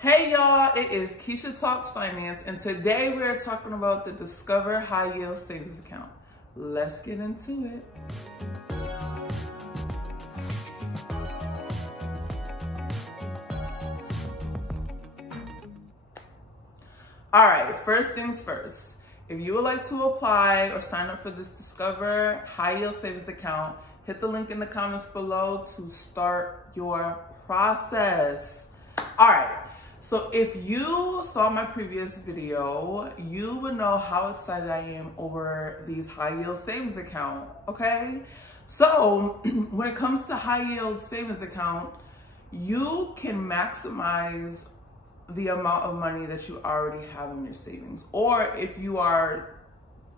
Hey y'all, it is Keisha Talks Finance, and today we're talking about the Discover High Yield Savings Account. Let's get into it. All right, first things first. If you would like to apply or sign up for this Discover High Yield Savings Account, hit the link in the comments below to start your process. All right. So if you saw my previous video, you would know how excited I am over these high yield savings account, okay? So when it comes to high yield savings account, you can maximize the amount of money that you already have in your savings. Or if you are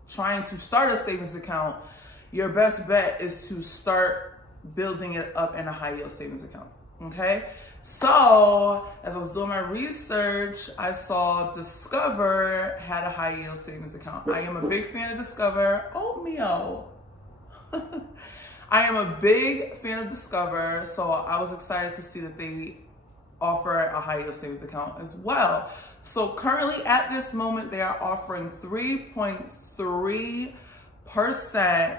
trying to start a savings account, your best bet is to start building it up in a high yield savings account, okay? So as I was doing my research, I saw Discover had a high yield savings account. I am a big fan of Discover. Oatmeal. I am a big fan of Discover, so I was excited to see that they offer a high yield savings account as well. So currently at this moment, they are offering 3.3%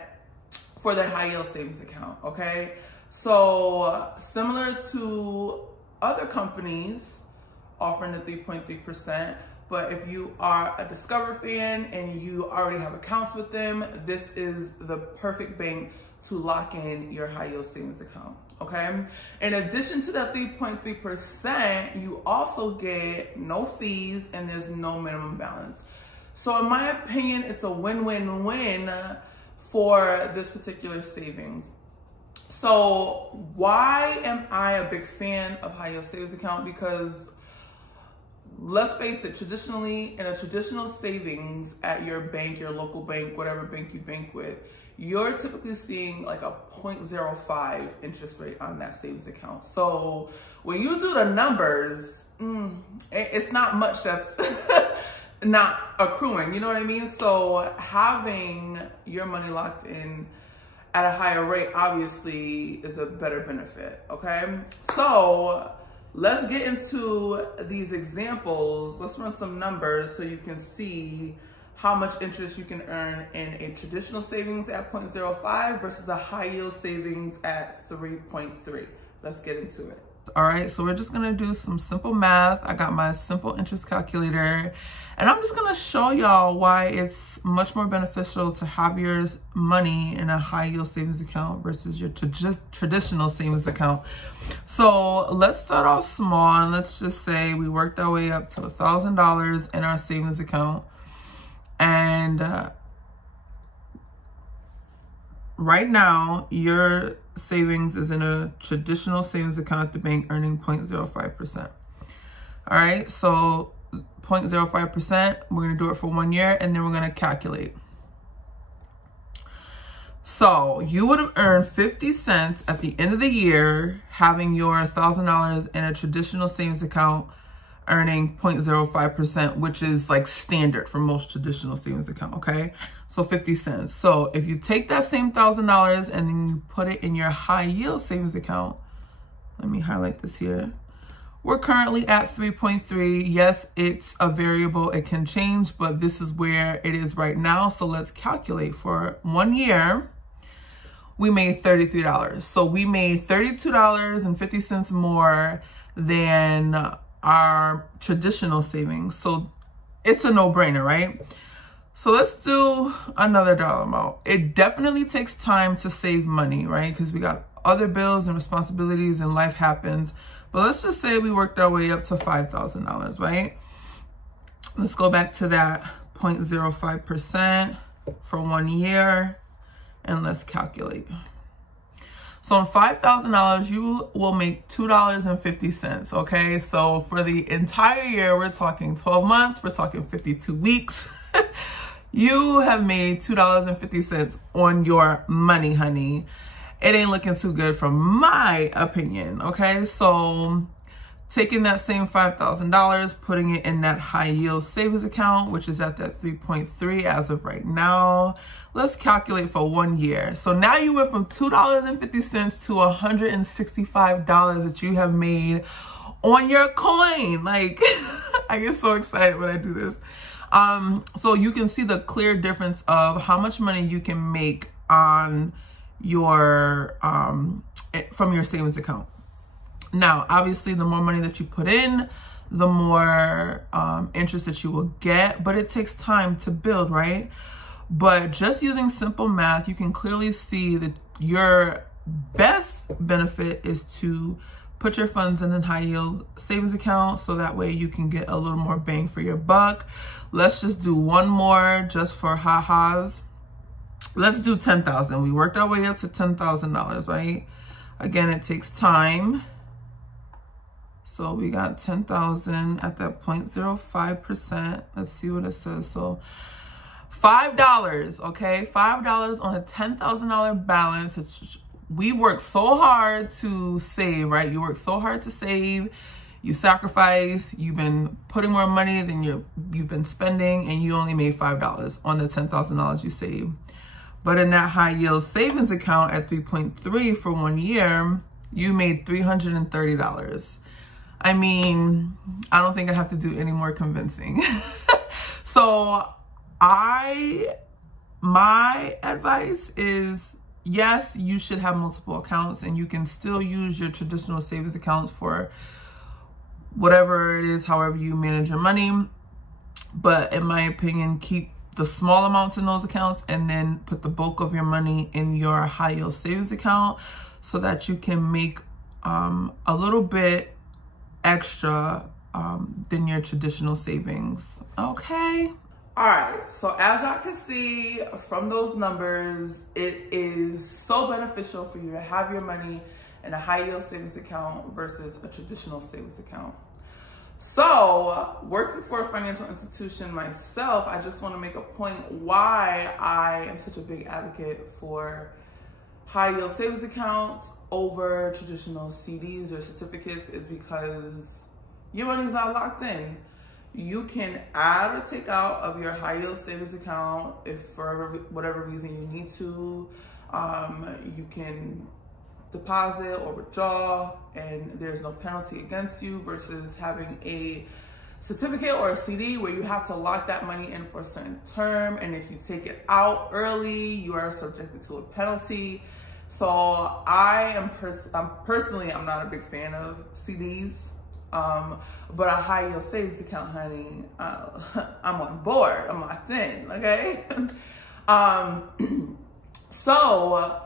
for their high yield savings account, okay? So similar to other companies offering the 3.3%, but if you are a Discover fan and you already have accounts with them, this is the perfect bank to lock in your high yield savings account, okay? In addition to that 3.3%, you also get no fees and there's no minimum balance. So in my opinion, it's a win-win-win for this particular savings. So why am I a big fan of high yield savings account? Because let's face it, traditionally in a traditional savings at your bank, your local bank, whatever bank you bank with, you're typically seeing like a 0.05 interest rate on that savings account. So when you do the numbers, it's not much that's not accruing, you know what I mean? So having your money locked in at a higher rate obviously is a better benefit, okay? So let's get into these examples. Let's run some numbers so you can see how much interest you can earn in a traditional savings at 0.05 versus a high yield savings at 3.3. Let's get into it. All right, so we're just gonna do some simple math. I got my simple interest calculator, and I'm just gonna show y'all why it's much more beneficial to have your money in a high yield savings account versus your traditional savings account. So let's start off small, and let's just say we worked our way up to $1,000 in our savings account. And right now, your savings is in a traditional savings account at the bank earning 0.05%. All right, so 0.05%, we're gonna do it for 1 year and then we're gonna calculate. So you would have earned 50 cents at the end of the year having your $1,000 in a traditional savings account earning 0.05%, which is like standard for most traditional savings account, okay? So 50 cents. So if you take that same $1,000 and then you put it in your high yield savings account, let me highlight this here. We're currently at 3.3. Yes, it's a variable, it can change, but this is where it is right now. So let's calculate. For 1 year, we made $33. So we made $32.50 more than our traditional savings. So it's a no-brainer, right? So let's do another dollar amount. It definitely takes time to save money, right? Because we got other bills and responsibilities and life happens. But let's just say we worked our way up to $5,000, right? Let's go back to that 0.05% for 1 year and let's calculate. So on $5,000, you will make $2.50, okay? So for the entire year, we're talking 12 months, we're talking 52 weeks. You have made $2.50 on your money, honey. It ain't looking too good from my opinion, okay? So taking that same $5,000, putting it in that high yield savings account, which is at that 3.3 as of right now. Let's calculate for 1 year. So now you went from $2.50 to $165 that you have made on your coin. Like, I get so excited when I do this. So you can see the clear difference of how much money you can make on your, from your savings account. Now, obviously, the more money that you put in, the more interest that you will get, but it takes time to build, right? But just using simple math, you can clearly see that your best benefit is to put your funds in a high yield savings account, so that way you can get a little more bang for your buck. Let's just do one more just for ha-has. Let's do 10,000. We worked our way up to $10,000, right? Again, it takes time. So we got 10,000 at that 0.05%. Let's see what it says. So $5, okay? $5 on a $10,000 balance. We work so hard to save, right? You work so hard to save. You sacrifice. You've been putting more money than you've been spending, and you only made $5 on the $10,000 you saved. But in that high yield savings account at 3.3 for 1 year, you made $330. I mean, I don't think I have to do any more convincing. So my advice is, yes, you should have multiple accounts, and you can still use your traditional savings accounts for whatever it is, however you manage your money. But in my opinion, keep the small amounts in those accounts and then put the bulk of your money in your high yield savings account, so that you can make a little bit extra than your traditional savings. Okay. All right, so as y'all can see from those numbers, it is so beneficial for you to have your money in a high yield savings account versus a traditional savings account. So working for a financial institution myself, I just want to make a point why I am such a big advocate for high yield savings accounts over traditional CDs or certificates, is because your money's not locked in. You can add or take out of your high yield savings account if for whatever reason you need to. You can deposit or withdraw, and there's no penalty against you, versus having a certificate or a CD where you have to lock that money in for a certain term, and if you take it out early, you are subjected to a penalty. So I'm not a big fan of CDs, but a high yield savings account, honey, I'm on board, I'm locked in, okay? So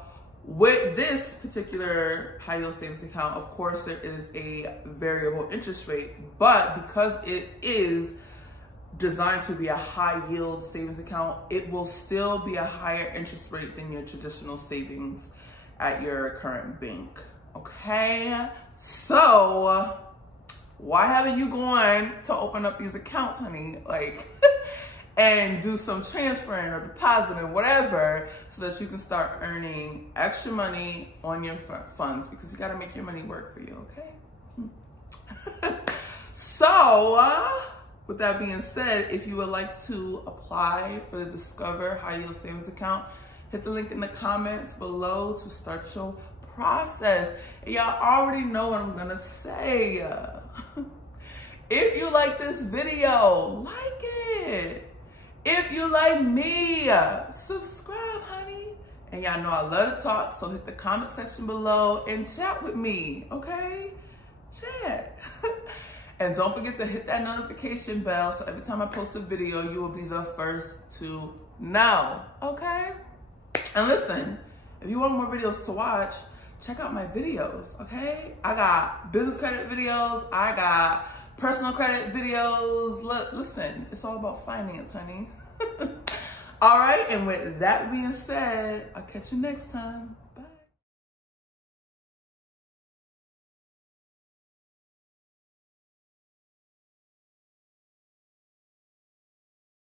with this particular high yield savings account, of course, there is a variable interest rate, but because it is designed to be a high yield savings account, it will still be a higher interest rate than your traditional savings at your current bank, okay? So why haven't you gone to open up these accounts, honey? Like, and do some transferring or depositing, whatever, so that you can start earning extra money on your funds, because you gotta make your money work for you, okay? So, with that being said, if you would like to apply for the Discover High Yield Savings Account, hit the link in the comments below to start your process. And y'all already know what I'm gonna say. If you like this video, like it. If you like me, subscribe, honey. And y'all know I love to talk, so hit the comment section below and chat with me, okay? Chat. And don't forget to hit that notification bell, so every time I post a video, you will be the first to know, okay? And listen, if you want more videos to watch, check out my videos, okay? I got business credit videos, I got personal credit videos. Look, listen, it's all about finance, honey. All right, and with that being said, I'll catch you next time. Bye.